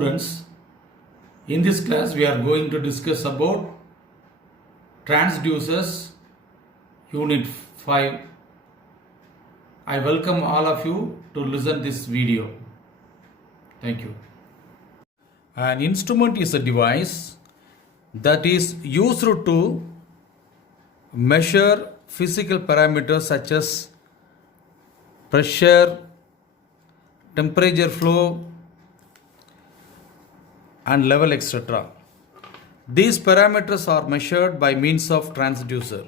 students, in this class we are going to discuss about transducers unit 5. I welcome all of you to listen this video. Thank you. An instrument is a device that is used to measure physical parameters such as pressure, temperature flow and level, etc. These parameters are measured by means of transducer.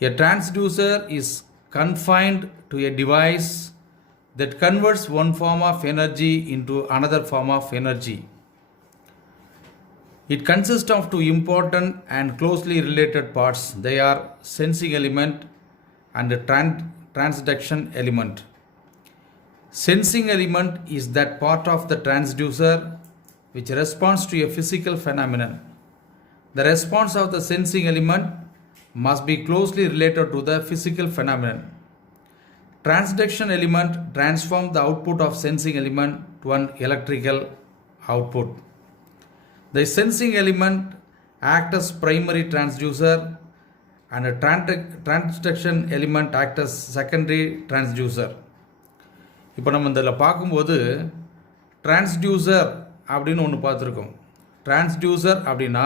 A transducer is confined to a device that converts one form of energy into another form of energy. It consists of two important and closely related parts. They are sensing element and the transduction element. Sensing element is that part of the transducer which responds to a physical phenomenon. The response of the sensing element must be closely related to the physical phenomenon. Transduction element transforms the output of sensing element to an electrical output. The sensing element acts as primary transducer and a transduction element acts as secondary transducer. இப்போ நம்ம இதில் பார்க்கும்போது transducer அப்படின்னு ஒன்று பார்த்துருக்கோம். Transducer அப்படின்னா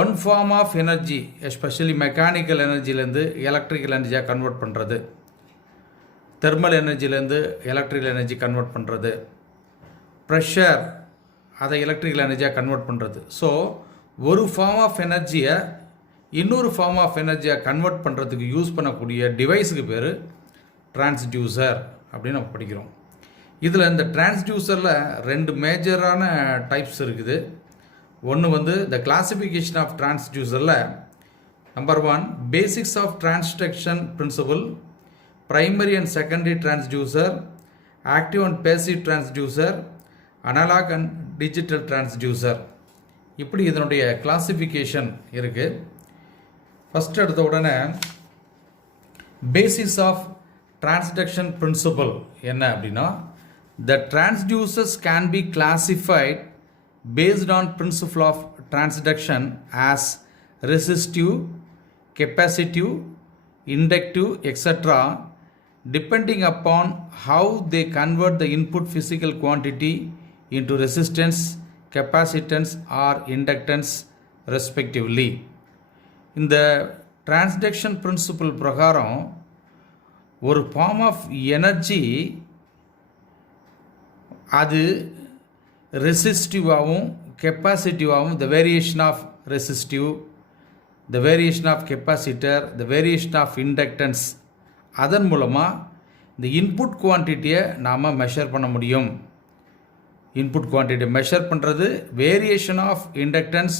one form of energy, especially mechanical எனர்ஜிலேருந்து electrical எனர்ஜியாக கன்வெர்ட் பண்ணுறது, தெர்மல் எனர்ஜிலேருந்து எலக்ட்ரிக்கல் எனர்ஜி கன்வெர்ட் பண்ணுறது, ப்ரெஷர் அதை எலக்ட்ரிக்கல் எனர்ஜியாக கன்வெர்ட் பண்ணுறது. ஸோ ஒரு ஃபார்ம் ஆஃப் எனர்ஜியை இன்னொரு ஃபார்ம் ஆஃப் எனர்ஜியாக கன்வெர்ட் பண்ணுறதுக்கு யூஸ் பண்ணக்கூடிய டிவைஸுக்கு பேர் டிரான்ஸ்டியூசர் அப்படின்னு நம்ம படிக்கிறோம். இதில் இந்த டிரான்ஸ்டியூசரில் ரெண்டு மேஜரான டைப்ஸ் இருக்குது. ஒன்று த கிளாசிஃபிகேஷன் ஆஃப் டிரான்ஸ்டியூசரில் number 1 basics of transduction principle, primary and secondary transducer, active and passive transducer, analogue and digital transducer. இப்படி இதனுடைய கிளாசிஃபிகேஷன் இருக்குது. ஃபஸ்ட் எடுத்த உடனே பேசிக்ஸ் ஆஃப் transduction principle என்ன அப்படின்னா, the transducers can be classified based on principle of transduction as resistive, capacitive, inductive, etc. depending upon how they convert the input physical quantity into resistance, capacitance or inductance respectively. இந்த transduction principle பிரகாரம் ஒரு form of energy அது ரெசிஸ்டிவாகவும் கெப்பாசிட்டிவாகவும், the variation of resistive, the variation of capacitor, the variation of inductance, அதன் மூலமாக இந்த input குவான்டிட்டியை நாம் மெஷர் பண்ண முடியும். இன்புட் குவான்டிட்டியை மெஷர் பண்ணுறது variation of inductance,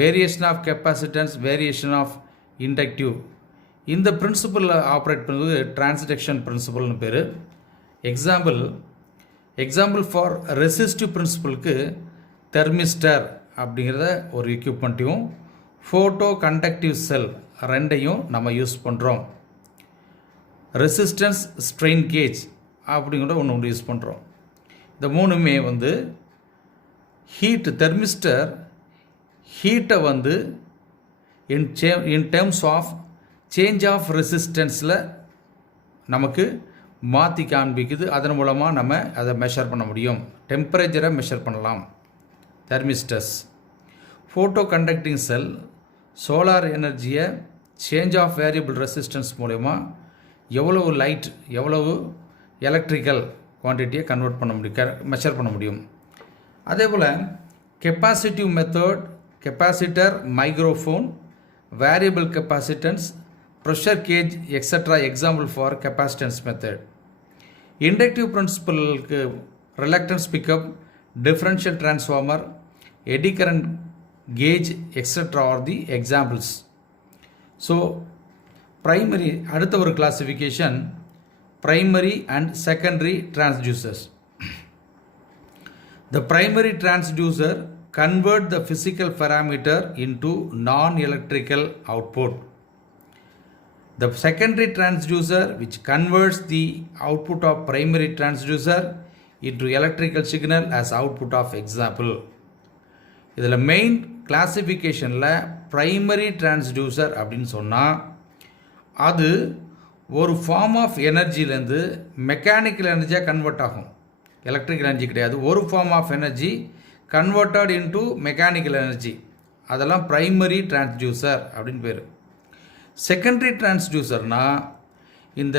variation of capacitance, variation of inductive. இந்த பிரின்சிபலில் ஆப்ரேட் பண்ணுறது டிரான்ஸ்டக்ஷன் பிரின்சிபல்னு பேர். எக்ஸாம்பிள் ஃபார் ரெசிஸ்டிவ் பிரின்சிபலுக்கு தெர்மிஸ்டர் அப்படிங்கிறத ஒரு எக்யூப்மெண்ட்டையும் ஃபோட்டோ கண்டக்டிவ் செல் ரெண்டையும் நம்ம யூஸ் பண்ணுறோம். ரெசிஸ்டன்ஸ் ஸ்ட்ரெயின் கேஜ் அப்படிங்கிற ஒன்று யூஸ் பண்ணுறோம். இந்த மூணுமே ஹீட், தெர்மிஸ்டர் ஹீட்டை in terms of change of ரெசிஸ்டன்ஸில் நமக்கு மாற்றி காண்பிக்குது. அதன் மூலமாக நம்ம அதை மெஷர் பண்ண முடியும். டெம்பரேச்சரை மெஷர் பண்ணலாம் தெர்மிஸ்டர்ஸ். ஃபோட்டோ கண்டக்டிங் செல் சோலார் எனர்ஜியை சேஞ்ச் ஆஃப் வேரியபிள் ரெசிஸ்டன்ஸ் மூலமா எவ்வளவு லைட், எவ்வளவு எலக்ட்ரிக்கல் குவான்டிட்டியை கன்வெர்ட் பண்ண முடியும், மெஷர் பண்ண முடியும். அதே போல் capacitive method, capacitor, microphone, variable capacitance, pressure gauge, etc. example for capacitance method. Inductive principle reluctance pickup, differential transformer, eddy current gauge, etc. are the examples. So primary, அடுத்த ஒரு classification, primary and secondary transducers. The primary transducer convert the physical parameter into non-electrical output. The secondary transducer, which converts the output of primary transducer into electrical signal as output of example. இதில் main கிளாசிஃபிகேஷனில் primary transducer அப்படின்னு சொன்னால் அது ஒரு form of எனர்ஜிலேருந்து mechanical எனர்ஜியாக convert ஆகும். Electrical energy கிடையாது, ஒரு form of energy converted into mechanical energy, அதெல்லாம் ப்ரைமரி டிரான்ஸ்டியூசர் அப்படின்னு பேர். செகண்டரி டிரான்ஸ்டியூசர்னால் இந்த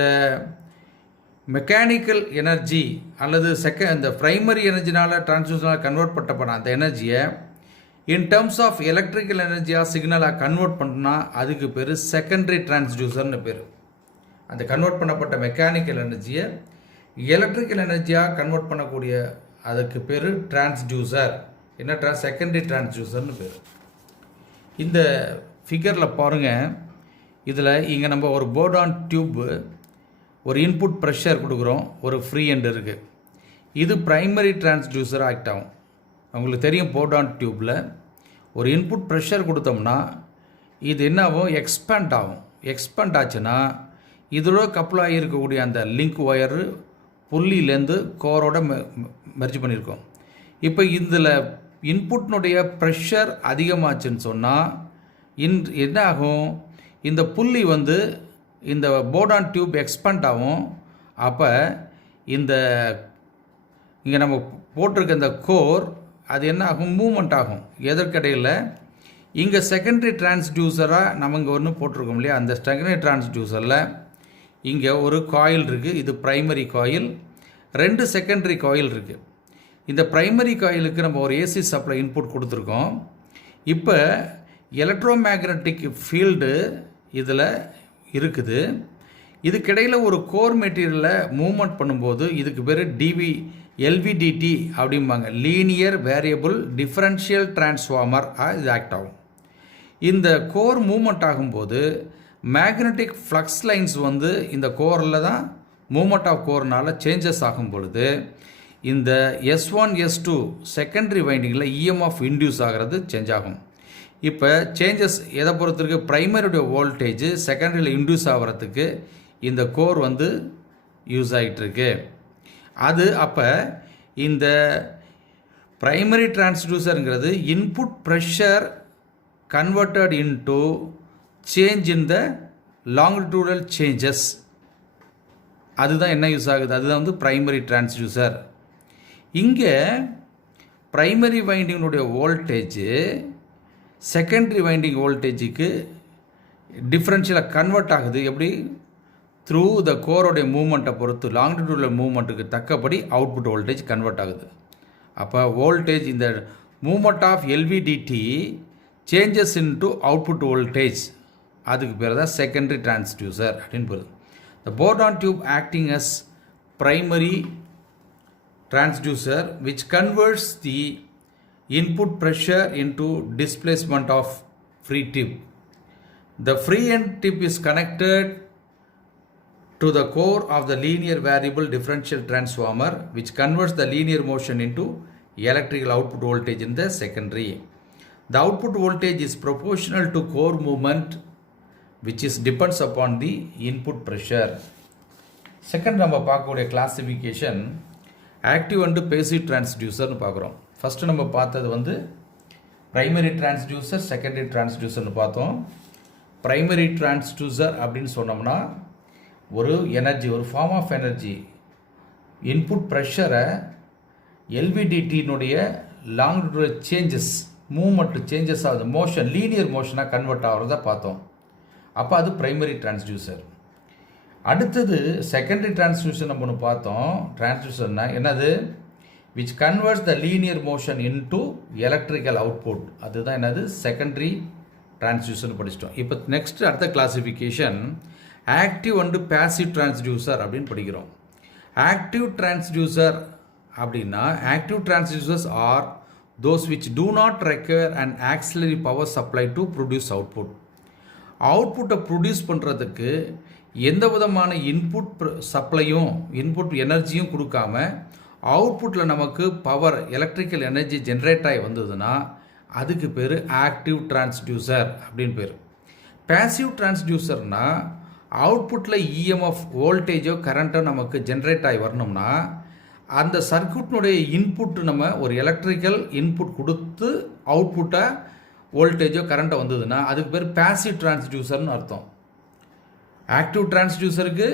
மெக்கானிக்கல் எனர்ஜி அல்லது இந்த ப்ரைமரி எனர்ஜினால் டிரான்ஸ்டியூசனால் கன்வெர்ட் பண்ணப்பட அந்த எனர்ஜியை இன் டேர்ம்ஸ் ஆஃப் எலக்ட்ரிக்கல் எனர்ஜியாக சிக்னலாக கன்வெர்ட் பண்ணால் அதுக்கு பேர் செகண்டரி டிரான்ஸ்டியூசர்னு பேர். அந்த கன்வெர்ட் பண்ணப்பட்ட மெக்கானிக்கல் எனர்ஜியை எலக்ட்ரிக்கல் எனர்ஜியாக கன்வெர்ட் பண்ணக்கூடிய அதுக்கு பேர் டிரான்ஸ்டியூசர். என்ன செகண்டரி டிரான்ஸ்டியூசர்னு பேர். இந்த ஃபிகரில் பாருங்கள், இதில் இங்கே நம்ம ஒரு போர்டான் டியூப்பு ஒரு இன்புட் ப்ரெஷர் கொடுக்குறோம், ஒரு ஃப்ரீ எண்ட் இருக்குது. இது ப்ரைமரி டிரான்ஸ்டியூசர் ஆக்ட் ஆகும். உங்களுக்கு தெரியும், போர்டான் டியூப்பில் ஒரு இன்புட் ப்ரெஷர் கொடுத்தோம்னா இது என்ன ஆகும், எக்ஸ்பேண்ட் ஆகும். எக்ஸ்பேண்ட் ஆச்சுன்னா இதோட கப்பலாகி இருக்கக்கூடிய அந்த லிங்க் ஒயரு புள்ளியிலேருந்து கோரோட மெர்ஜ் பண்ணியிருக்கோம். இப்போ இதில் இன்புட்னுடைய ப்ரெஷர் அதிகமாச்சுன்னு சொன்னால் என்ன ஆகும், இந்த புள்ளி இந்த போர்டான் டியூப் எக்ஸ்பேண்ட் ஆகும். அப்போ இங்கே நம்ம போட்டிருக்க இந்த கோர் அது என்ன ஆகும், மூமெண்ட் ஆகும். எதற்கிடையில் இங்கே செகண்டரி டிரான்ஸ்டியூசராக நம்ம இங்கே ஒன்று போட்டிருக்கோம் இல்லையா, அந்த செகண்டரி டிரான்ஸ்டியூசரில் இங்கே ஒரு காயில் இருக்குது, இது ப்ரைமரி காயில். 2 செகண்டரி காயில் இருக்குது. இந்த ப்ரைமரி காயிலுக்கு நம்ம ஒரு ஏசி சப்ளை இன்புட் கொடுத்துருக்கோம். இப்போ எலக்ட்ரோ மேக்னட்டிக் ஃபீல்டு இதில் இருக்குது. இதுக்கிடையில் ஒரு கோர் மெட்டீரியலை மூவ்மெண்ட் பண்ணும்போது இதுக்கு பேர் எல்விடிடி அப்படிம்பாங்க, லீனியர் வேரியபிள் டிஃபரன்ஷியல் டிரான்ஸ்ஃபார்மர் இது ஆக்ட் ஆகும். இந்த கோர் மூவ்மெண்ட் ஆகும்போது மேக்னட்டிக் ஃப்ளக்ஸ் லைன்ஸ் இந்த கோரில் தான் மூவ்மெண்ட் ஆஃப் கோர்னால் சேஞ்சஸ் ஆகும் பொழுது இந்த S1 S2 செகண்டரி வைண்டிங்கில் இஎம்எஃப் இன்டியூஸ் ஆகிறது சேஞ்ச் ஆகும். இப்போ சேஞ்சஸ் எதை பொறுத்திருக்கு, ப்ரைமரியுடைய வோல்டேஜ் செகண்டரியில் இன்டியூஸ் ஆகிறதுக்கு இந்த கோர் யூஸ் ஆகிட்டுருக்கு. அது அப்போ இந்த ப்ரைமரி டிரான்ஸ்டியூசருங்கிறது input pressure converted into change in the longitudinal changes, அதுதான் என்ன யூஸ் ஆகுது, அதுதான் ப்ரைமரி டிரான்ஸ்டியூசர். இங்கே ப்ரைமரி வைண்டிங்கினுடைய வோல்டேஜ் செகண்டரி வைண்டிங் வோல்டேஜுக்கு டிஃப்ரென்ஷியலாக கன்வெர்ட் ஆகுது. எப்படி, த்ரூ த கோரோடைய மூவ்மெண்ட்டை பொறுத்து லாங்கிடியூடல் மூவ்மெண்ட்டுக்கு தக்கபடி அவுட்புட் வோல்டேஜ் கன்வெர்ட் ஆகுது. அப்போ வோல்டேஜ் இந்த movement of LVDT changes into output voltage, அதுக்கு பேர் தான் செகண்டரி டிரான்ஸ்டியூசர் அப்படின்னு போகுது. The Bourdon tube acting as primary transducer which converts the input pressure into displacement of free tip. The free end tip is connected to the core of the linear variable differential transformer which converts the linear motion into electrical output voltage in the secondary. The output voltage is proportional to core movement which is depends upon the input pressure. Second நம்ம பார்க்கக்கூடிய classification active and passive transducer னு பார்க்குறோம். First நம்ம பார்த்தது primary transducer secondary டிரான்ஸ்டியூசர்னு பார்த்தோம். Primary transducer அப்படின்னு சொன்னோம்னா ஒரு எனர்ஜி, ஒரு ஃபார்ம் ஆஃப் எனர்ஜி இன்புட் ப்ரெஷரை எல்விடிடினுடைய லாங்கிடியூடல் சேஞ்சஸ் மூவ்மெண்ட் சேஞ்சஸ் ஆகுது, மோஷன் லீனியர் மோஷனாக கன்வெர்ட் ஆகிறத பார்த்தோம். அப்போ அது ப்ரைமரி டிரான்ஸ்டியூசர். அடுத்தது செகண்டரி டிரான்ஸ்டியூசர் நம்ம ஒன்று பார்த்தோம். டிரான்ஸ்டியூசர்னா என்னது, which converts the linear motion into electrical output, அதுதான் என்னது செகண்டரி டிரான்ஸ்டியூசர் படிச்சிட்டோம். இப்போ நெக்ஸ்ட் அடுத்த classification active and passive transducer அப்படின்னு படிக்கிறோம். ஆக்டிவ் டிரான்ஸ்டியூசர் அப்படின்னா active transducers are those which do not require an auxiliary power supply to produce output. அவுட்புட்டை produce பண்ணுறதுக்கு எந்த விதமான இன்புட் சப்ளையும் இன்புட் எனர்ஜியும் கொடுக்காம அவுட்புட்டில் நமக்கு பவர் எலக்ட்ரிக்கல் எனர்ஜி ஜென்ரேட் ஆகி வந்ததுன்னா அதுக்கு பேர் ஆக்டிவ் டிரான்ஸ்டியூசர் அப்படின்னு பேர். பேசிவ் டிரான்ஸ்டியூசர்னால் அவுட்புட்டில் இஎம்எஃப் வோல்டேஜோ கரண்ட்டோ நமக்கு ஜென்ரேட் ஆகி வரணும்னா அந்த சர்க்யூட்னுடைய இன்புட் நம்ம ஒரு எலக்ட்ரிக்கல் இன்புட் கொடுத்து அவுட்புட்டாக வோல்டேஜோ கரண்ட்டோ வந்ததுன்னா அதுக்கு பேர் பேசிவ் டிரான்ஸ்டியூசர்னு அர்த்தம். ஆக்டிவ் டிரான்ஸ்டியூசருக்கு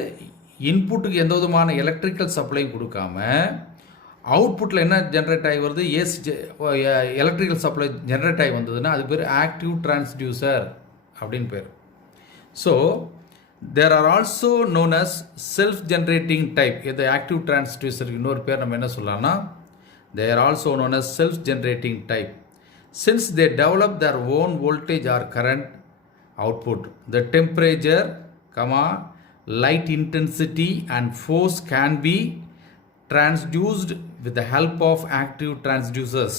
இன்புட்டுக்கு எந்த விதமான எலக்ட்ரிக்கல் சப்ளையும் கொடுக்காம அவுட்புட்டில் என்ன ஜென்ரேட் ஆகி வருது, ஏசி எலக்ட்ரிக்கல் சப்ளை ஜென்ரேட் ஆகி வந்ததுன்னா அதுக்கு பேர் ஆக்டிவ் டிரான்ஸ்டியூசர் அப்படின்னு பேர். So there are also known as self generating type. இது ஆக்டிவ் டிரான்ஸ்டியூசருக்கு இன்னொரு பேர் நம்ம என்ன சொல்லலாம்னா they are also known as self-generating type. Since they develop their own voltage or current output, the temperature, light intensity and force can be transduced with the help of active transducers.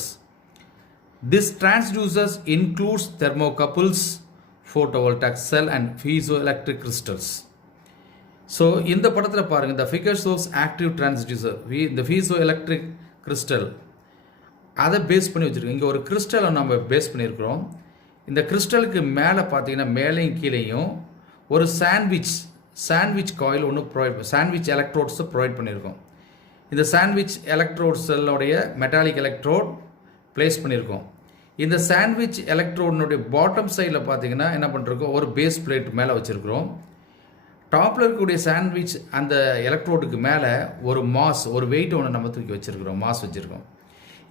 This transducers includes thermocouples, photovoltaic cell and piezoelectric crystals. So இந்த படத்தில் பாருங்க, the figure shows active transducer, the piezoelectric crystal அதை base பண்ணி வச்சுருக்கோம். இங்கே ஒரு கிறிஸ்டலை நம்ம base பண்ணியிருக்கிறோம். இந்த கிறிஸ்டலுக்கு மேலே பார்த்தீங்கன்னா மேலேயும் கீழேயும் ஒரு சாண்ட்விச் காயில் ஒன்று சாண்ட்விச் எலக்ட்ரோட்ஸை ப்ரொவைட் பண்ணியிருக்கோம். இந்த சாண்ட்விச் எலக்ட்ரோட்ஸோடைய மெட்டாலிக் எலக்ட்ரோட் ப்ளேஸ் பண்ணியிருக்கோம். இந்த சாண்ட்விச் எலக்ட்ரோடனுடைய பாட்டம் சைடில் பார்த்தீங்கன்னா என்ன பண்ணிருக்கோம், ஒரு பேஸ் பிளேட் மேலே வச்சுருக்கிறோம். டாப்பில் இருக்கக்கூடிய சாண்ட்விச் அந்த எலக்ட்ரோடுக்கு மேலே ஒரு வெயிட் ஒன்று நம்ம தூக்கி வச்சுருக்கிறோம், மாஸ் வச்சுருக்கோம்.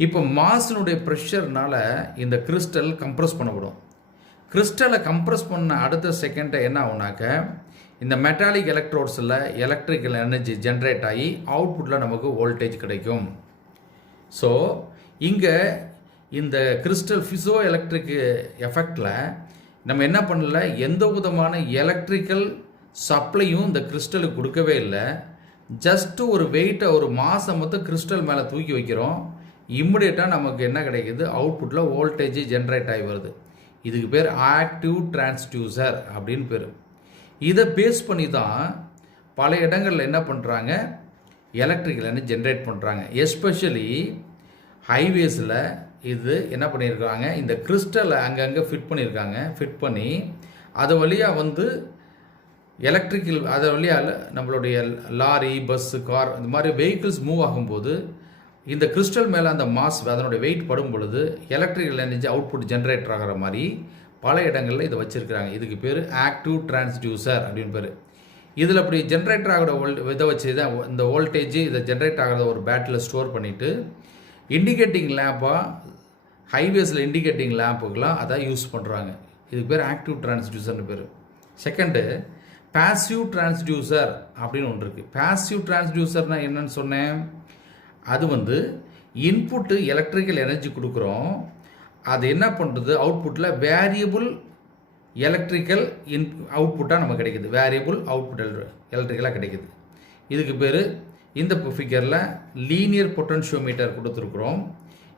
இப்போ மாஸினுடைய ப்ரெஷர்னால் இந்த கிறிஸ்டல் கம்ப்ரெஸ் பண்ணப்படும். கிறிஸ்டலை கம்ப்ரெஸ் பண்ண அடுத்த செகண்டை என்ன ஆகுனாக்க இந்த மெட்டாலிக் எலக்ட்ரோட்ஸில் எலக்ட்ரிக்கல் எனர்ஜி ஜென்ரேட் ஆகி அவுட்புட்டில் நமக்கு வோல்டேஜ் கிடைக்கும். ஸோ இங்கே இந்த கிறிஸ்டல் ஃபிசோ எலக்ட்ரிக் எஃபெக்டில் நம்ம என்ன பண்ணல, எந்த விதமான எலக்ட்ரிக்கல் சப்ளையும் இந்த கிறிஸ்டலுக்கு கொடுக்கவே இல்லை. ஜஸ்ட்டு ஒரு வெயிட்டை ஒரு மாசை மொத்தம் கிறிஸ்டல் மேலே தூக்கி வைக்கிறோம். இம்மிடியட்டாக நமக்கு என்ன கிடைக்கிது, அவுட்புட்டில் வோல்டேஜ் ஜென்ரேட் ஆகி வருது. இதுக்கு பேர் ஆக்டிவ் டிரான்ஸ்டியூசர் அப்படின்னு பேர். இதை பேஸ் பண்ணி தான் பல இடங்களில் என்ன பண்ணுறாங்க, எலக்ட்ரிக்கல் எனர்ஜி ஜென்ரேட் பண்ணுறாங்க. எஸ்பெஷலி ஹைவேஸில் இது என்ன பண்ணியிருக்காங்க, இந்த கிறிஸ்டலை அங்கங்கே ஃபிட் பண்ணியிருக்காங்க. ஃபிட் பண்ணி அது வழியாக வந்து எலக்ட்ரிக்கல் அதை வழியாக நம்மளுடைய லாரி, பஸ்ஸு, கார் இந்த மாதிரி வெஹிக்கிள்ஸ் மூவ் ஆகும்போது இந்த கிறிஸ்டல் மேலே அந்த மாஸ் அதனுடைய வெயிட் படும் பொழுது எலக்ட்ரிக்கல் எனர்ஜி அவுட்புட் ஜென்ரேட்டர் ஆகிற மாதிரி பல இடங்களில் இதை வச்சுருக்கிறாங்க. இதுக்கு பேர் ஆக்டிவ் டிரான்ஸ்டியூசர் அப்படின்னு பேர். இதில் அப்படி ஜென்ரேட்டர் ஆகிற இதை வச்சு தான் இந்த வோல்டேஜ் இதை ஜென்ரேட் ஆகிறத ஒரு பேட்டரியில் ஸ்டோர் பண்ணிவிட்டு இண்டிகேட்டிங் லேம்பாக ஹைவேஸில் இண்டிகேட்டிங் லேம்புக்கெலாம் அதான் யூஸ் பண்ணுறாங்க. இதுக்கு பேர் ஆக்டிவ் டிரான்ஸ்டியூசர்னு பேர். செகண்டு பாசிவ் டிரான்ஸ்டியூசர் அப்படின்னு ஒன்று இருக்குது. பாசிவ் டிரான்ஸ்டியூசர்னால் என்னன்னு சொன்னேன், அது வந்து இன்புட்டு எலக்ட்ரிக்கல் எனர்ஜி கொடுக்குறோம். அது என்ன பண்ணுறது, அவுட்புட்டில் வேரியபிள் எலக்ட்ரிக்கல் அவுட்புட்டாக நமக்கு கிடைக்குது. வேரியபிள் அவுட்புட் எலக்ட்ரிக்கலாக கிடைக்குது. இதுக்கு பேர் இந்த ஃபிகரில் லீனியர் பொட்டன்ஷியோமீட்டர் கொடுத்துருக்குறோம்.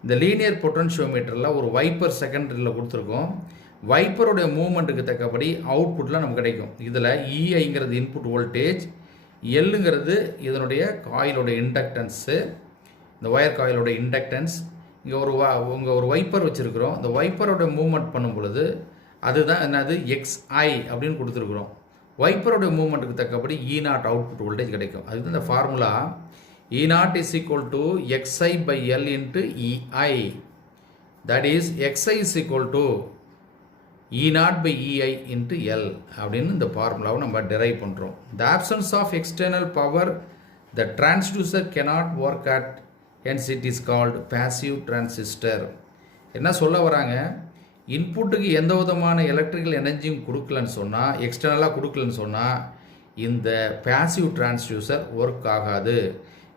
இந்த லீனியர் பொட்டன்ஷியோமீட்டரில் ஒரு வைப்பர் செகண்டரியில் கொடுத்துருக்கோம். வைப்பருடைய மூவ்மெண்ட்டுக்கு தக்கபடி அவுட்புட்டில் நமக்கு கிடைக்கும். இதில் இஐங்கிறது இன்புட் வோல்டேஜ், எல்லுங்கிறது இதனுடைய காயிலோடைய இண்டக்டன்ஸு, இந்த ஒயர் காயிலோட இண்டக்டன்ஸ். இங்கே ஒரு வைப்பர் வச்சுருக்கிறோம். இந்த வைப்பரோட மூவ்மெண்ட் பண்ணும் பொழுது அதுதான் என்னது XI அப்படின்னு கொடுத்துருக்குறோம். வைப்பரோட மூவ்மெண்ட்டுக்கு தக்கபடி E0 அவுட்புட் வோல்டேஜ் கிடைக்கும். அதுக்கு இந்த formula E0 is equal to XI by L into EI. That is XI is equal to E0 by EI into L அப்படின்னு இந்த ஃபார்முலாவை நம்ம டெரைவ் பண்ணுறோம். The absence of external power, the transducer cannot work at, hence it is called passive transistor. என்ன சொல்ல வராங்க, இன்புட்டுக்கு எந்த விதமான எலக்ட்ரிக்கல் எனர்ஜியும் கொடுக்கலன்னு சொன்னால், எக்ஸ்டர்னலாக கொடுக்கலன்னு சொன்னால் இந்த பேசிவ் டிரான்ஸ்டியூசர் ஒர்க் ஆகாது.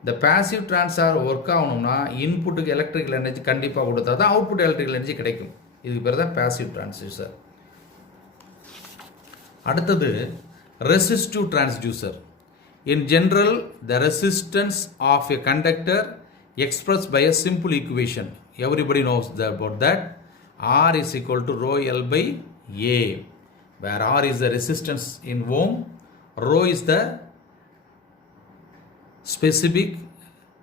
இந்த பேசிவ் டிரான்ஸ்டியூசர் ஒர்க் ஆகணும்னா இன்புட்டுக்கு எலக்ட்ரிக்கல் எனர்ஜி கண்டிப்பாக கொடுத்தா தான் அவுட்புட் எலக்ட்ரிக்கல் எனர்ஜி கிடைக்கும். இதுக்கு பேர் தான் பேசிவ் டிரான்ஸ்டியூசர். அடுத்தது resistive transducer. In general, the resistance of a conductor expressed by a simple equation. Everybody knows about that. R is equal to rho L by A, where R is the resistance in ohm, rho is the specific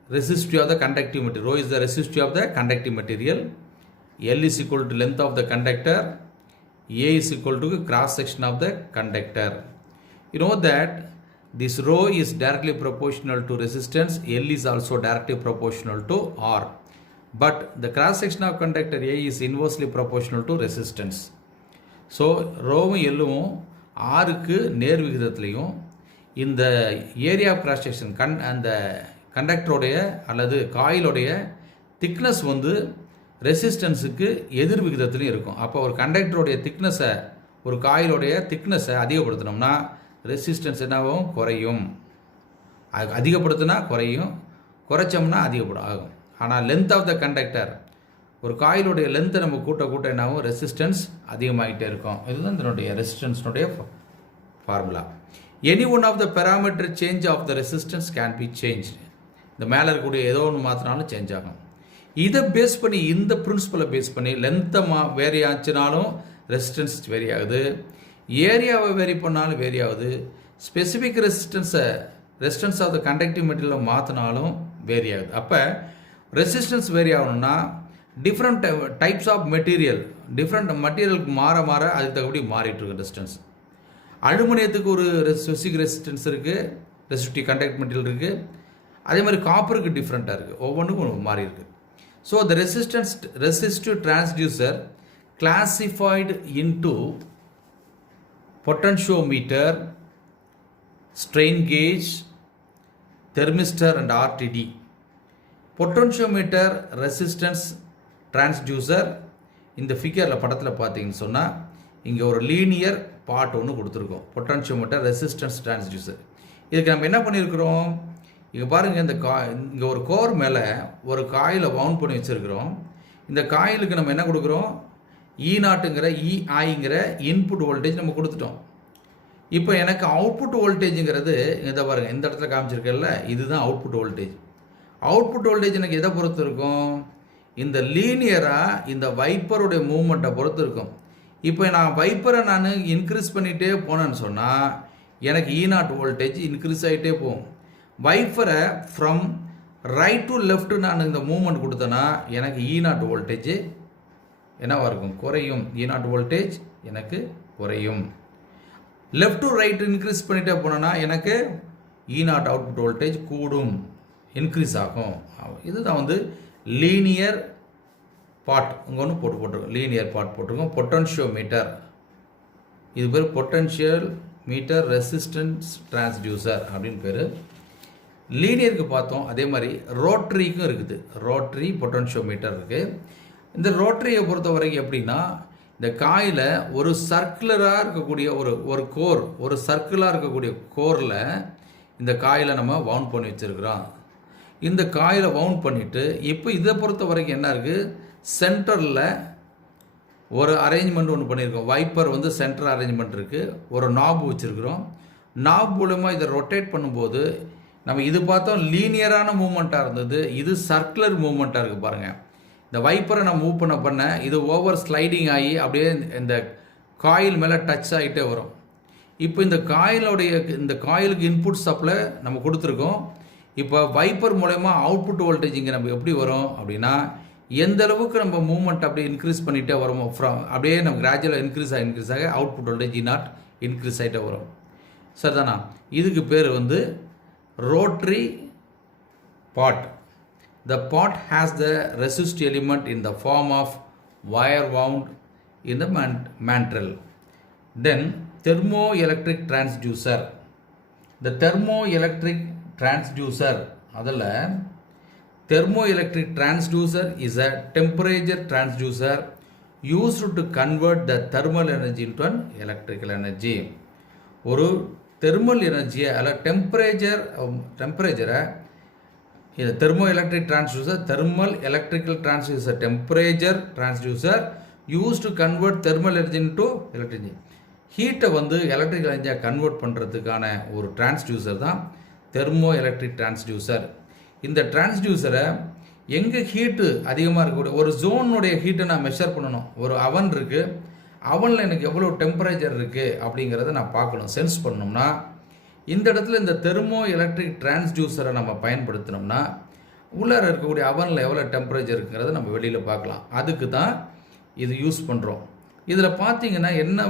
resistivity of the conductive material. Rho is the resistivity of the conductive material. L is equal to length of the conductor. A is equal to cross section of the conductor. You know that this rho is directly proportional to resistance, L is also directly proportional to R. But the cross section of conductor A is inversely proportional to resistance. So ரோவும் எல்லும் ஆருக்கு நேர் விகிதத்துலேயும் இந்த area of cross section அந்த கண்டக்டருடைய அல்லது காயிலுடைய thickness வந்து ரெசிஸ்டன்ஸுக்கு எதிர் விகிதத்துலையும் இருக்கும். அப்போ ஒரு கண்டக்டருடைய திக்னஸை ஒரு காயிலுடைய திக்னஸை அதிகப்படுத்தினோம்னா ரெசிஸ்டன்ஸ் என்னாகும்? குறையும். அதிகப்படுத்தினா குறையும், குறைச்சோம்னா அதிகப்படும் ஆகும். ஆனால் லென்த் ஆஃப் த கண்டக்டர், ஒரு காயிலுடைய லென்த்தை நம்ம கூட்ட என்னாகும்? ரெசிஸ்டன்ஸ் அதிகமாகிட்டே இருக்கும். இதுதான் இதனுடைய ரெசிஸ்டன்ஸினுடைய formula. Any one of the parameter change of the resistance can be change. இந்த மேலே இருக்கக்கூடிய ஏதோ ஒன்று மாற்றினாலும் சேஞ்ச் ஆகும். இதை பேஸ் பண்ணி, இந்த பிரின்சிபலை பேஸ் பண்ணி லென்த்தை வேரி ஆச்சுனாலும் ரெசிஸ்டன்ஸ் வேரி ஆகுது, ஏரியாவை வேரி பண்ணாலும் வேரி ஆகுது, specific resistance of the conductive மெட்டீரியலை மாற்றினாலும் வேரி ஆகுது. அப்போ ரெசிஸ்டன்ஸ் வேரி ஆகணும்னா different types of material, different மெட்டீரியலுக்கு மாற அதுக்கு தகுதி மாறிட்டு இருக்கு ரெசிஸ்டன்ஸ். அலுமினியத்துக்கு ஒரு ஸ்பெசிஃபிக் ரெசிஸ்டன்ஸ் இருக்குது, ரெசிஸ்டிவ் கண்டக்ட் மெட்டீரியல் இருக்குது. அதே மாதிரி காப்பருக்கு டிஃப்ரெண்ட்டாக இருக்குது, ஒவ்வொன்றுக்கும் மாறி இருக்குது. So the resistive transducer classified into potentiometer, strain gauge, thermistor and RTD. Potentiometer resistance transducer இந்த ஃபிகரில் படத்தில் பார்த்தீங்கன்னு சொன்னால் இங்கே ஒரு லீனியர் பார்ட் ஒன்று கொடுத்துருக்கோம். Potentiometer resistance transducer. இதுக்கு நம்ம என்ன பண்ணியிருக்கிறோம்? இங்கே பாருங்கள், இங்கே ஒரு கோர் மேலே ஒரு காயிலை வவுண்ட் பண்ணி வச்சுருக்கிறோம். இந்த காயிலுக்கு நம்ம என்ன கொடுக்குறோம்? E0ங்கிற EIங்கிற இன்புட் வோல்டேஜ் நம்ம கொடுத்துட்டோம். இப்போ எனக்கு அவுட்புட் வோல்டேஜுங்கிறது இதை பாருங்கள், இந்த இடத்துல காமிச்சிருக்கல, இதுதான் அவுட்புட் வோல்டேஜ். அவுட்புட் வோல்டேஜ் எனக்கு எதை பொறுத்து இருக்கும்? இந்த லீனியராக இந்த வைப்பருடைய மூவ்மெண்ட்டை பொறுத்து இருக்கும். இப்போ நான் வைப்பரை நான் இன்க்ரீஸ் பண்ணிகிட்டே போனேன்னு சொன்னால் எனக்கு E0 வோல்டேஜ் இன்க்ரீஸ் ஆகிட்டே போகும். வைப்பரை ஃப்ரம் ரைட் டு லெஃப்ட் நான் இந்த மூவ்மெண்ட் கொடுத்தேன்னா எனக்கு E0 வோல்டேஜ் என்னவாக இருக்கும்? குறையும். E0 வோல்டேஜ் எனக்கு குறையும். லெஃப்ட் டு ரைட் இன்க்ரீஸ் பண்ணிகிட்டே போனோன்னா எனக்கு E0 அவுட்புட் வோல்டேஜ் கூடும், இன்க்ரீஸ் ஆகும். இதுதான் வந்து லீனியர் பார்ட். இங்கே ஒன்று போட்டிருக்கோம், லீனியர் பார்ட் போட்டிருக்கோம். பொட்டன்ஷியோமீட்டர், இது பேர் பொட்டன்ஷியல் மீட்டர் ரெசிஸ்டன்ஸ் டிரான்ஸ்டியூசர் அப்படின்னு பேர். லீனியருக்கு பார்த்தோம். அதே மாதிரி ரோட்ரிக்கும் இருக்குது, ரோட்ரி பொட்டன்ஷியோமீட்டர் இருக்குது. இந்த ரோட்டரியை பொறுத்த வரைக்கும் எப்படின்னா, இந்த காயில் ஒரு சர்க்குலராக இருக்கக்கூடிய ஒரு கோர், ஒரு சர்க்குலாக இருக்கக்கூடிய கோரில் இந்த காயில் நம்ம வவுண்ட் பண்ணி வச்சுருக்கிறோம். இந்த காயில் வவுண்ட் பண்ணிவிட்டு இப்போ இதை பொறுத்த வரைக்கும் என்ன இருக்குது? சென்டரில் ஒரு அரேஞ்ச்மெண்ட் ஒன்று பண்ணியிருக்கோம். வைப்பர் வந்து சென்டர் அரேஞ்ச்மெண்ட் இருக்குது. ஒரு நாப் வச்சுருக்கிறோம். நாப் மூலமாக இதை ரொட்டேட் பண்ணும்போது நம்ம இது பார்த்தோம் லீனியரான மூவ்மெண்ட்டாக இருந்தது, இது சர்க்குலர் மூவ்மெண்ட்டாக இருக்குது பாருங்கள். இந்த வைப்பரை நான் மூவ் பண்ண இது ஓவர் ஸ்லைடிங் ஆகி அப்படியே இந்த காயில் மேலே டச் ஆகிட்டே வரும். இப்போ இந்த காயிலுக்கு இன்புட் சப்ளை நம்ம கொடுத்துருக்கோம். இப்போ வைப்பர் மூலயமா அவுட்புட் வோல்டேஜ் இங்கே நம்ம எப்படி வரும் அப்படின்னா, எந்த அளவுக்கு நம்ம மூவ்மெண்ட் அப்படியே இன்க்ரீஸ் பண்ணிகிட்டே வரோமோ அப்படியே நம்ம கிராஜுவலாக இன்க்ரீஸ் ஆகி அவுட்புட் வோல்டேஜ் E0 இன்க்ரீஸ் ஆகிட்டே வரும். சரிதானா? இதுக்கு பேர் வந்து rotary part. The part has the resistive element in the form of wire wound in the mantle. Then thermoelectric transducer. The thermoelectric transducer, அதில் thermoelectric transducer is a temperature transducer used to convert the thermal energy into an electrical energy. ஒரு thermal எனர்ஜியை அல்ல டெம்பரேச்சரை இது thermoelectric transducer, thermal electrical transducer, temperature transducer used to convert thermal energy into electric. ஹீட்டை வந்து electrical எனர்ஜியாக convert பண்ணுறதுக்கான ஒரு டிரான்ஸ்டியூசர் தான் தெர்மோஎலக்ட்ரிக் டிரான்ஸ்டியூசர். இந்த டிரான்ஸ்டியூசரை எங்கே ஹீட்டு அதிகமாக இருக்கக்கூடிய ஒரு ஜோனுடைய ஹீட்டை நான் மெஷர் பண்ணணும். ஒரு அவன் இருக்குது, அவனில் எனக்கு எவ்வளோ டெம்பரேச்சர் இருக்குது அப்படிங்கிறத நான் பார்க்கணும், சென்ஸ் பண்ணணும்னா இந்த இடத்துல இந்த தெர்மோ எலக்ட்ரிக் டிரான்ஸ்டியூசரை நம்ம பயன்படுத்தினோம்னா உள்ளார இருக்கக்கூடிய அவனில் எவ்வளோ டெம்பரேச்சர் இருக்குங்கிறத நம்ம வெளியில் பார்க்கலாம். அதுக்கு தான் இது யூஸ் பண்ணுறோம். இதில் பார்த்தீங்கன்னா என்ன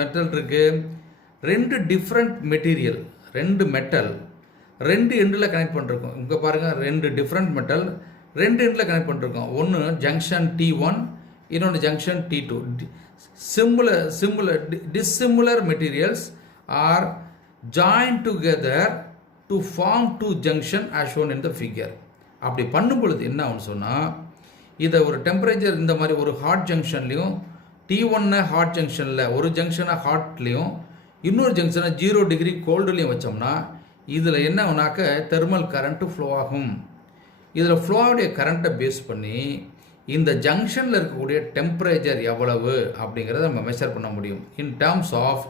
மெட்டல் இருக்குது? ரெண்டு டிஃப்ரெண்ட் மெட்டீரியல், ரெண்டு மெட்டல் ரெண்டு எண்டில் கனெக்ட் பண்ணிருக்கோம். இங்கே பாருங்கள், ரெண்டு டிஃப்ரெண்ட் மெட்டல் ரெண்டு எண்டில் கனெக்ட் பண்ணிருக்கோம். ஒன்று ஜங்ஷன் T1, இன்னொன்று junction T2. dissimilar materials are joined together to form two junction as shown in the figure. அப்படி பண்ணும் பொழுது என்ன ஆகும்னு சொன்னால், இதை ஒரு டெம்பரேச்சர் இந்த மாதிரி ஒரு ஹாட் ஜங்ஷன்லையும் T1 ஹாட் ஜங்ஷனில் ஒரு ஜங்ஷனை ஹாட்லேயும் இன்னொரு ஜங்ஷனை 0 டிகிரி கோல்டுலேயும் வச்சோம்னா இதில் என்ன ஆகுனாக்க தெர்மல் கரண்ட்டு ஃப்ளோ ஆகும். இதில் ஃப்ளோவுடைய கரண்ட்டை பேஸ் பண்ணி இந்த ஜங்ஷனில் இருக்கக்கூடிய டெம்பரேச்சர் எவ்வளவு அப்படிங்கிறத நம்ம மெஷர் பண்ண முடியும். இன் டேர்ம்ஸ் ஆஃப்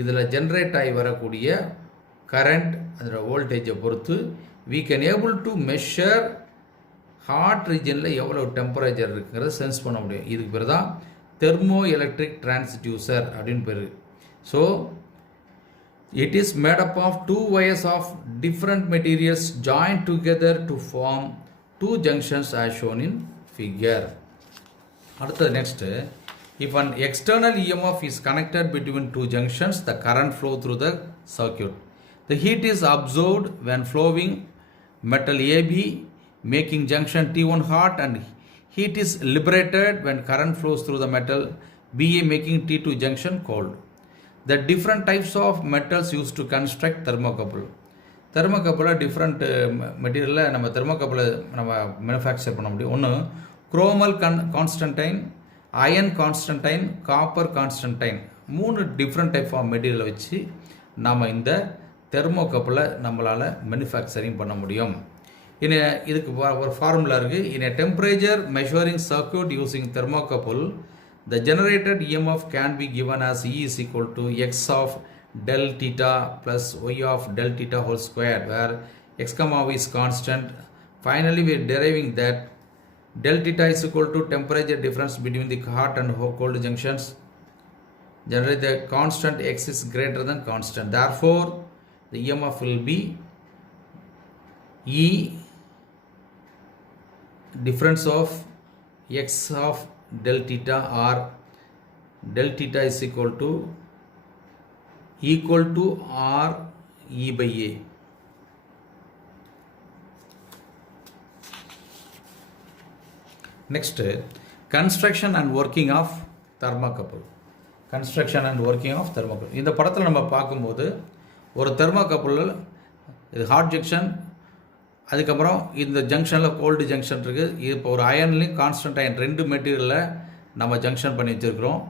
இதில் ஜென்ரேட் ஆகி வரக்கூடிய கரண்ட் அதோட வோல்டேஜை பொறுத்து we can able to measure hot ரீஜனில் எவ்வளோ டெம்பரேச்சர் இருக்குங்கிறத சென்ஸ் பண்ண முடியும். இதுக்கு பேர் தான் தெர்மோ எலக்ட்ரிக் டிரான்ஸ்டியூசர் அப்படின்னு பேர். So it is made up of two wires of different materials joined together to form two junctions as shown in figure. அடுத்தது next, if an external EMF is connected between two junctions, the current flow through the circuit. The heat is absorbed when flowing metal AB, making junction T1 hot, and heat is liberated when current flows through the metal BA, making T2 junction cold. The different types of metals used to construct thermocouple. தெர்மோகப்பிளை different மெட்டீரியலில் நம்ம தெர்மோகப்பிளை நம்ம manufacture பண்ண முடியும். ஒன்று chromel constantan, iron constantan, copper constantan, 3 different type of மெட்டீரியலை வச்சு நம்ம இந்த தெர்மோகப்பிளை நம்மளால் மேனுஃபேக்சரிங் பண்ண முடியும். இதுக்கு ஒரு ஃபார்முலா இருக்குது. In a temperature measuring circuit using thermocouple, the generated EMF can be given as E is equal to x of del theta plus y of del theta whole square, where x comma y is constant. Finally, we are deriving that del theta is equal to temperature difference between the hot and cold junctions. Generally, the constant x is greater than constant. Therefore, the EMF will be E difference of x of del theta, or del theta is equal to R E by A. Next, construction and working of thermocouple. Construction and working of thermocouple. இந்த படத்தில் நம்ம பார்க்கும்போது ஒரு thermocouple, இது hot junction, அதுக்கப்புறம் இந்த ஜங்ஷனில் gold junction இருக்குது. இது இப்போ ஒரு அயன்லையும் கான்ஸ்டன்ட் அயன் 2 மெட்டீரியலில் நம்ம ஜங்ஷன் பண்ணி வச்சுருக்கிறோம்.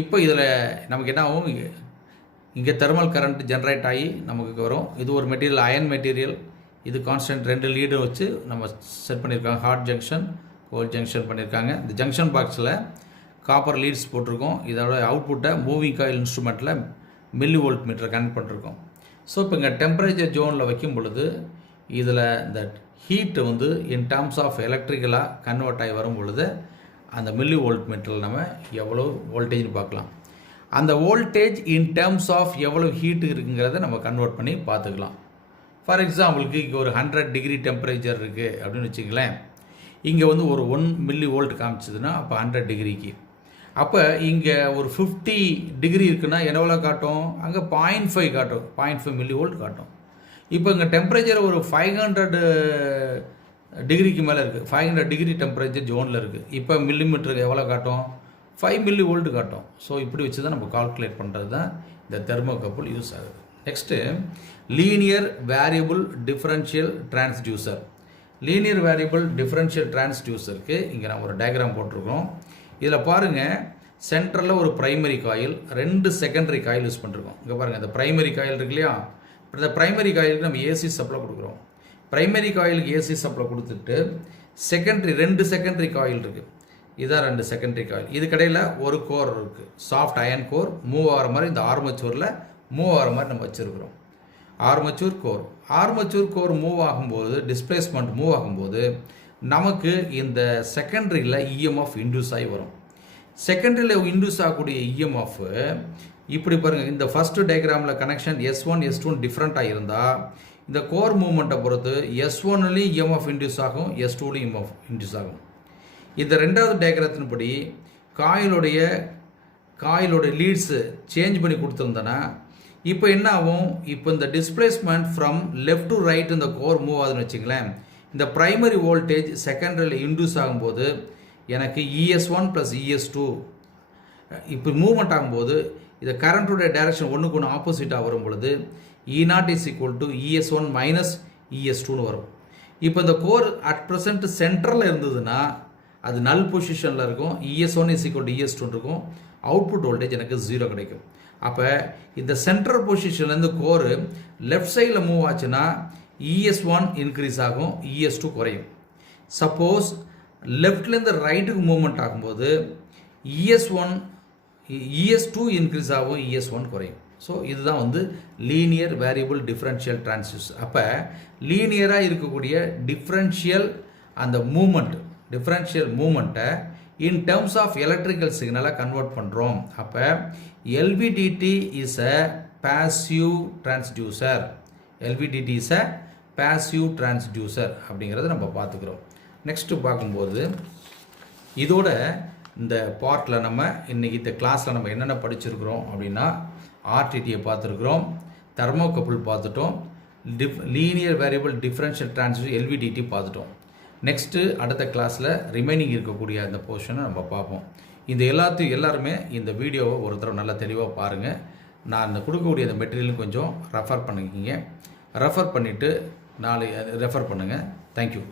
இப்போ இதில் நமக்கு என்ன ஆகும், இங்கே தெர்மல் கரண்ட் ஜென்ரேட் ஆகி நமக்கு வரும். இது ஒரு மெட்டீரியல், அயன் மெட்டீரியல், இது கான்ஸ்டன்ட் 2 லீடு வச்சு நம்ம செட் பண்ணியிருக்காங்க. ஹாட் ஜங்ஷன், கோல்டு ஜங்ஷன் பண்ணியிருக்காங்க. இந்த ஜங்ஷன் பாக்ஸில் காப்பர் லீட்ஸ் போட்டிருக்கோம். இதோட அவுட்புட்டை மூவிங் காயில் இன்ஸ்ட்ருமெண்ட்டில் மில்லி வோல்ட் மீட்டர் கனெக்ட் பண்ணிருக்கோம். ஸோ இப்போ இங்கே டெம்பரேச்சர் ஜோனில் வைக்கும் பொழுது இதில் இந்த ஹீட்டு வந்து இன் டேர்ம்ஸ் ஆஃப் எலக்ட்ரிக்கலாக கன்வெர்ட் ஆகி வரும் பொழுது அந்த மில்லி வோல்ட் மீட்டரில் நம்ம எவ்வளோ வோல்டேஜ்னு பார்க்கலாம். அந்த வோல்டேஜ் இன் டேர்ம்ஸ் ஆஃப் எவ்வளோ ஹீட்டு இருக்குங்கிறத நம்ம கன்வெர்ட் பண்ணி பார்த்துக்கலாம். ஃபார் எக்ஸாம்பிளுக்கு இங்கே ஒரு 100 டிகிரி டெம்பரேச்சர் இருக்குது அப்படின்னு வச்சுங்களேன். இங்கே வந்து ஒரு 1 மில்லி வோல்ட் காமிச்சதுன்னா அப்போ 100 டிகிரிக்கு. அப்போ இங்கே ஒரு 50 டிகிரி இருக்குன்னா எவ்வளோ காட்டும், அங்கே 0.5 காட்டும், 0.5 மில்லி வோல்ட் காட்டும். இப்போ இங்கே டெம்பரேச்சர் ஒரு 500 டிகிரிக்கு மேலே இருக்குது, 500 டிகிரி டெம்பரேச்சர் ஜோனில் இருக்குது. இப்போ மில்லிமீட்டருக்கு எவ்வளோ காட்டும், 5 மில்லி வோல்ட் காட்டும். ஸோ இப்படி வச்சு தான் நம்ம கால்குலேட் பண்ணுறது தான் இந்த தெர்மோகப்பிள் யூஸ் ஆகுது. Next linear variable differential transducer. Linear variable differential டிரான்ஸ்டியூசருக்கு இங்கே நம்ம ஒரு டயக்ராம் போட்டிருக்கோம். இதில் பாருங்கள், சென்டரில் ஒரு primary coil, 2 secondary coil use பண்ணிருக்கோம். இங்கே பாருங்கள், இந்த ப்ரைமரி காயில் இருக்கு இல்லையா, இந்த ப்ரைமரி காயிலுக்கு நம்ம ஏசி சப்ளை கொடுக்குறோம். ப்ரைமரி காயிலுக்கு ஏசி சப்ளை கொடுத்துட்டு செகண்டரி 2 செகண்டரி காயில் இருக்குது. இதான் 2 செகண்டரி காயில். இது கடையில் ஒரு கோர் இருக்குது, சாஃப்ட் அயன் கோர், மூவ் ஆகிற மாதிரி இந்த ஆர்மச்சூரில் மூவ் ஆகிற மாதிரி நம்ம வச்சுருக்கிறோம். Armature core, armature core move ஆகும்போது, டிஸ்பிளேஸ்மெண்ட் மூவ் ஆகும்போது நமக்கு இந்த செகண்டரியில் இஎம்எஃப் இன்டியூஸ் ஆகி வரும். செகண்டரியில் இன்டியூஸ் ஆகக்கூடிய இஎம்எஃப் இப்படி பாருங்கள். இந்த ஃபஸ்ட்டு டயக்ராமில் கனெக்ஷன் S1 S2 டிஃப்ரெண்ட்டாக இருந்தால் இந்த கோர் மூவ்மெண்ட்டை பொறுத்து S1லையும் இஎம்எஃப் இன்டியூஸ் ஆகும், S2லையும் இஎம்எஃப் இன்டியூஸ் ஆகும். இந்த 2வது இப்போ என்ன ஆகும், இப்போ இந்த displacement from left to right இந்த கோர் மூவ் ஆகுதுன்னு வச்சுங்களேன். இந்த ப்ரைமரி வோல்டேஜ் செகண்டரியில் இன்டியூஸ் ஆகும்போது எனக்கு ES1 ப்ளஸ் ES2 இப்போ மூவ்மெண்ட் ஆகும்போது இந்த கரண்ட்டுடைய டைரக்ஷன் ஒன்றுக்கு ஒன்று ஆப்போசிட்டாக வரும் பொழுது E0 is equal to ES1 minus ES2ன்னு வரும். இப்போ இந்த கோர் அட் ப்ரெசென்ட் சென்டரில் இருந்ததுன்னா அது நல் பொசிஷனில் இருக்கும். ES1 is equal to ES2 இருக்கும். அவுட்புட் வோல்டேஜ் எனக்கு 0 கிடைக்கும். அப்போ இந்த சென்ட்ரல் பொசிஷன்லேருந்து கோர் லெஃப்ட் சைடில் மூவ் ஆச்சுன்னா ES1 இன்க்ரீஸ் ஆகும், ES2 குறையும். சப்போஸ் லெஃப்ட்லேருந்து ரைட்டுக்கு மூவ்மெண்ட் ஆகும்போது ES2 இன்க்ரீஸ் ஆகும், ES1 குறையும். ஸோ இதுதான் வந்து லீனியர் வேரியபிள் டிஃப்ரென்ஷியல் டிரான்ஸ்டியூசர். அப்போ லீனியராக இருக்கக்கூடிய டிஃப்ரென்ஷியல் அந்த டிஃப்ரென்ஷியல் மூமெண்ட்டை இன் டேர்ம்ஸ் ஆஃப் எலக்ட்ரிக்கல் சிக்னலாக கன்வெர்ட் பண்ணுறோம். அப்போ LVDT is a passive transducer. LVDT is a passive transducer அப்படிங்கிறத நம்ம பார்த்துக்கிறோம். நெக்ஸ்ட்டு பார்க்கும்போது இதோட இந்த பார்ட்டில் நம்ம இன்றைக்கி இந்த கிளாஸில் நம்ம என்னென்ன படிச்சிருக்கிறோம் அப்படின்னா RTTயை பார்த்துருக்குறோம், தெர்மோகப்பிள் பார்த்துட்டோம், linear variable differential transducer LVDT பார்த்துட்டோம். நெக்ஸ்ட்டு அடுத்த கிளாஸில் ரிமைனிங் இருக்கக்கூடிய அந்த போர்ஷனை நம்ம பார்ப்போம். இந்த எல்லாருமே இந்த வீடியோவை ஒரு தடவை நல்லா தெளிவாக பாருங்கள். நான் இந்த கொடுக்கக்கூடிய அந்த மெட்டீரியலும் கொஞ்சம் ரெஃபர் பண்ணிக்கிங்க. ரெஃபர் பண்ணிவிட்டு ரெஃபர் பண்ணுங்கள். தேங்க்யூ.